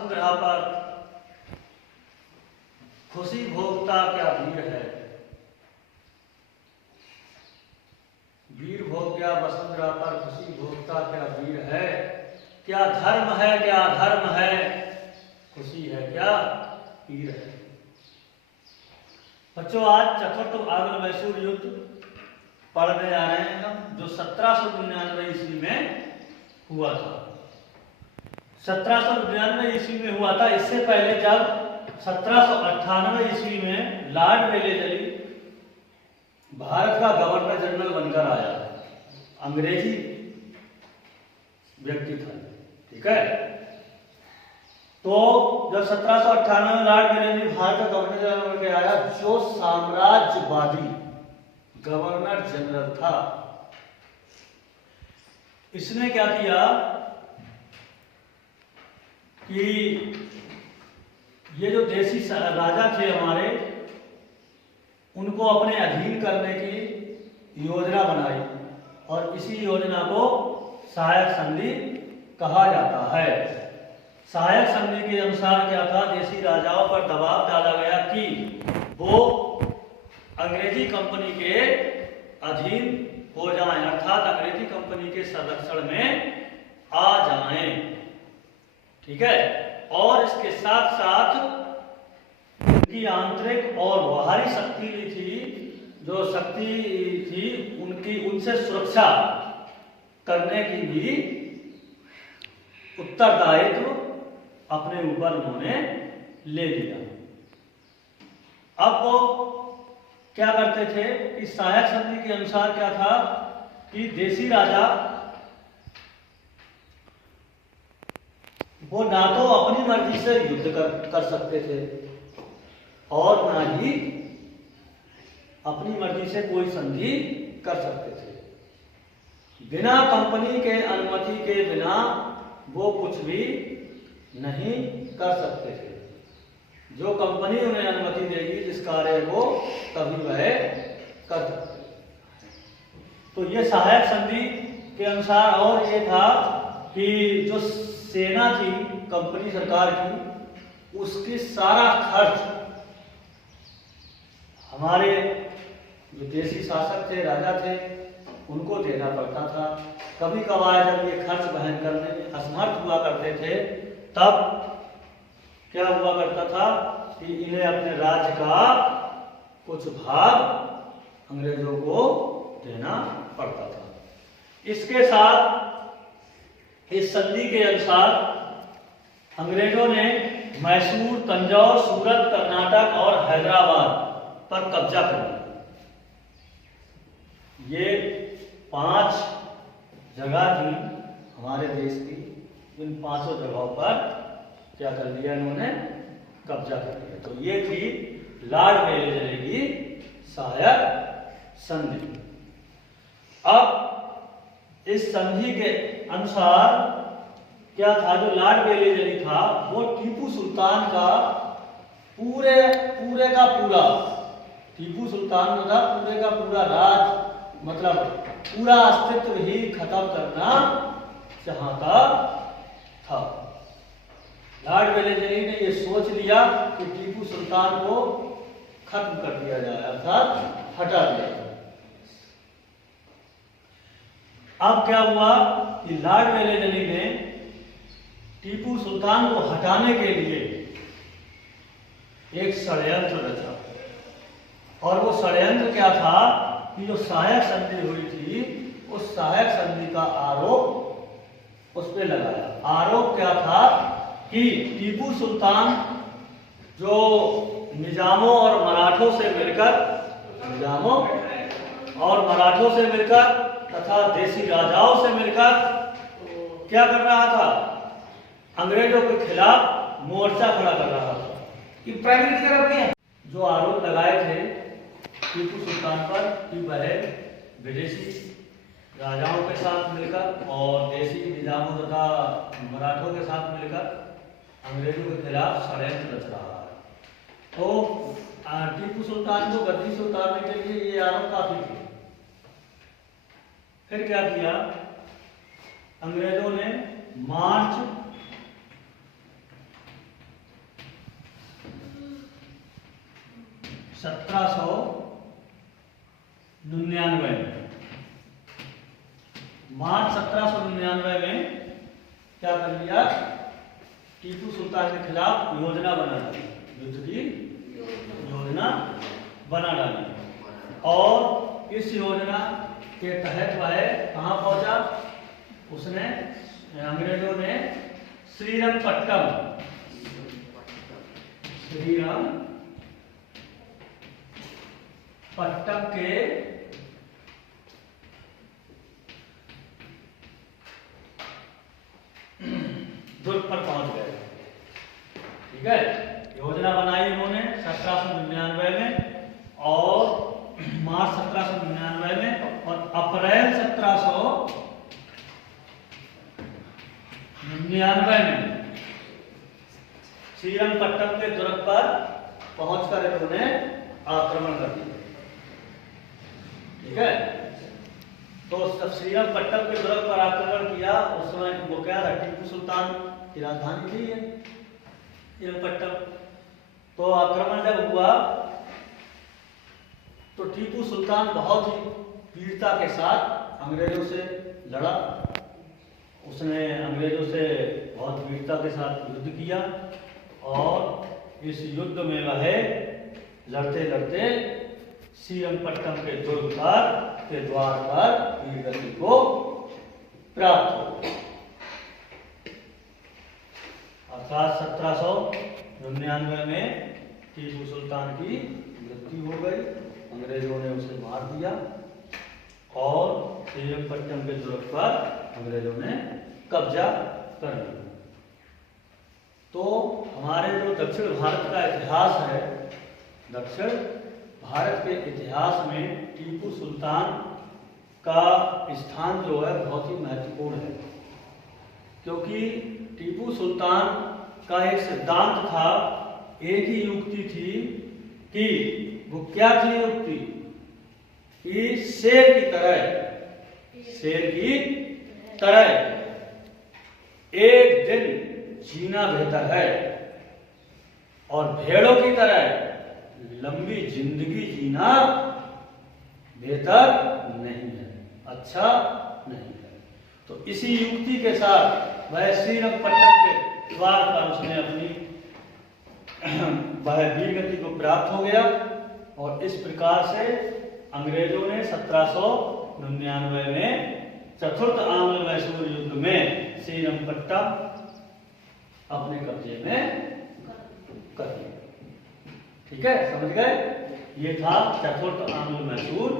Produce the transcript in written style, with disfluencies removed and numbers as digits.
वसुंधरा पर खुशी भोगता क्या वीर है। वीर भोग गया वसुंधरा पर खुशी भोगता क्या वीर है। क्या धर्म है क्या अधर्म है, खुशी है क्या पीर है। बच्चों आज चतुर्थ आंग्ल मैसूर युद्ध पढ़ने जा रहे हैं हम, जो 1799 ईस्वी में हुआ था। 1799 ईस्वी में हुआ था। इससे पहले जब 1798 ईस्वी में लॉर्ड वेलेजली भारत का गवर्नर जनरल बनकर आया, अंग्रेजी व्यक्ति था, ठीक है। तो जब 1798 में लॉर्ड वेलेजली भारत का गवर्नर जनरल बनकर आया, जो साम्राज्यवादी गवर्नर जनरल था, इसने क्या किया कि ये जो देसी राजा थे हमारे, उनको अपने अधीन करने की योजना बनाई और इसी योजना को सहायक संधि कहा जाता है। सहायक संधि के अनुसार क्या था, देसी राजाओं पर दबाव डाला गया कि वो अंग्रेजी कंपनी के अधीन हो जाएं, अर्थात अंग्रेजी कंपनी के संरक्षण में आ जाएं, ठीक है। और इसके साथ साथ उनकी आंतरिक और बाहरी शक्ति भी थी, जो शक्ति थी उनकी, उनसे सुरक्षा करने की भी उत्तरदायित्व अपने ऊपर उन्होंने ले लिया। अब वो क्या करते थे कि सहायक संधि के अनुसार क्या था कि देसी राजा वो ना तो अपनी मर्जी से युद्ध कर सकते थे और ना ही अपनी मर्जी से कोई संधि कर सकते थे। बिना कंपनी के अनुमति के बिना वो कुछ भी नहीं कर सकते थे। जो कंपनी उन्हें अनुमति देगी जिस कार्य को, तभी वह कर सकते। तो ये सहायक संधि के अनुसार। और ये था कि जो सेना थी कंपनी सरकार की, उसकी सारा खर्च हमारे जो देसी शासक थे, राजा थे, उनको देना पड़ता था। कभी कभार जब ये खर्च वहन करने में असमर्थ हुआ करते थे, तब क्या हुआ करता था कि इन्हें अपने राज्य का कुछ भाग अंग्रेजों को देना पड़ता था। इसके साथ इस संधि के अनुसार अंग्रेजों ने मैसूर, तंजौर, सूरत, कर्नाटक और हैदराबाद पर कब्जा कर लिया। ये 5 जगह थी हमारे देश की। इन 5 जगहों पर क्या कर लिया इन्होंने, कब्जा कर लिया। तो ये थी लॉर्ड वेलेजली की सहायक संधि। अब इस संधि के अनुसार क्या था, जो लॉर्ड वेलेजली था वो टीपू सुल्तान का पूरे का पूरा, टीपू सुल्तान जो था पूरे का पूरा राज, मतलब पूरा अस्तित्व ही खत्म करना चाहता था। लॉर्ड वेलेजली ने यह सोच लिया कि टीपू सुल्तान को खत्म कर दिया जाए, अर्थात हटा दिया जाए। अब क्या हुआ कि लॉर्ड वेलेजली ने टीपू सुल्तान को हटाने के लिए एक षड्यंत्र रचा। और वो षड्यंत्र क्या था कि जो सहायक संधि हुई थी, उस सहायक संधि का आरोप उस पर लगाया। आरोप क्या था कि टीपू सुल्तान जो निजामों और मराठों से मिलकर तथा देसी राजाओं से मिलकर क्या कर रहा था, अंग्रेजों के खिलाफ मोर्चा खड़ा कर रहा था। कि प्राइमरी की तरफ क्या जो आरोप लगाए थे टीपू सुल्तान पर कि वह विदेशी राजाओं के साथ मिलकर और देसी निजामों तथा मराठों के साथ मिलकर अंग्रेजों के खिलाफ षड्यंत्र रच रहा है। तो टीपू सुल्तान को गद्दी से उतारने के लिए ये आरोप काफी थे। फिर क्या किया, अंग्रेजों ने मार्च 1799 में, मार्च 1799 में क्या कर लिया, टीपू सुल्तान के खिलाफ योजना बना डाली, युद्ध की योजना बना डाली। और इस योजना के तहत वह कहाँ पहुंचा, उसने, अंग्रेजों ने श्रीरंगपट्टम के दुर्ग पर पहुंच गए। ठीक है, योजना बनाई उन्होंने 1799 में और मार्च 1799 में, और अप्रैल 1799 में श्रीरंगपट्टम के दुर्ग पर पहुंचकर इन्होंने आक्रमण कर दिया। ठीक है, तो श्रीरंगपट्टम के दुर्ग पर आक्रमण किया। उस समय वो क्या था, टीपू सुल्तान की राजधानी थी श्रीरंगपट्टम। तो आक्रमण जब हुआ तो टीपू सुल्तान बहुत ही वीरता के साथ अंग्रेजों से लड़ा। उसने अंग्रेजों से बहुत वीरता के साथ युद्ध किया और इस युद्ध में वह लड़ते लड़ते श्रीरंगपट्टम के दुर्ग के द्वार पर वीरगति को प्राप्त हो। अर्थात 1799 में टीपू सुल्तान की मृत्यु हो गई, अंग्रेजों ने उसे मार दिया और श्रीरंगपट्टम के दुर्ग पर अंग्रेजों ने कब्जा कर लिया। तो हमारे जो दक्षिण भारत का इतिहास है, दक्षिण भारत के इतिहास में टीपू सुल्तान का स्थान जो है बहुत ही महत्वपूर्ण है, क्योंकि टीपू सुल्तान का एक सिद्धांत था, एक ही युक्ति थी कि वो क्या थी युक्ति, कि शेर की तरह एक दिन जीना बेहतर है और भेड़ों की तरह लंबी जिंदगी जीना बेहतर नहीं है, अच्छा नहीं है। तो इसी युक्ति के साथ वह श्रीरंगपट्टम के द्वार पर उसने अपनी वह वीरगति को प्राप्त हो गया। और इस प्रकार से अंग्रेजों ने 1799 में चतुर्थ आंग्ल मैसूर युद्ध में श्रीरंगपट्टम अपने कब्जे में कर लिया। ठीक है, समझ गए, ये था चतुर्थ आंग्ल मैसूर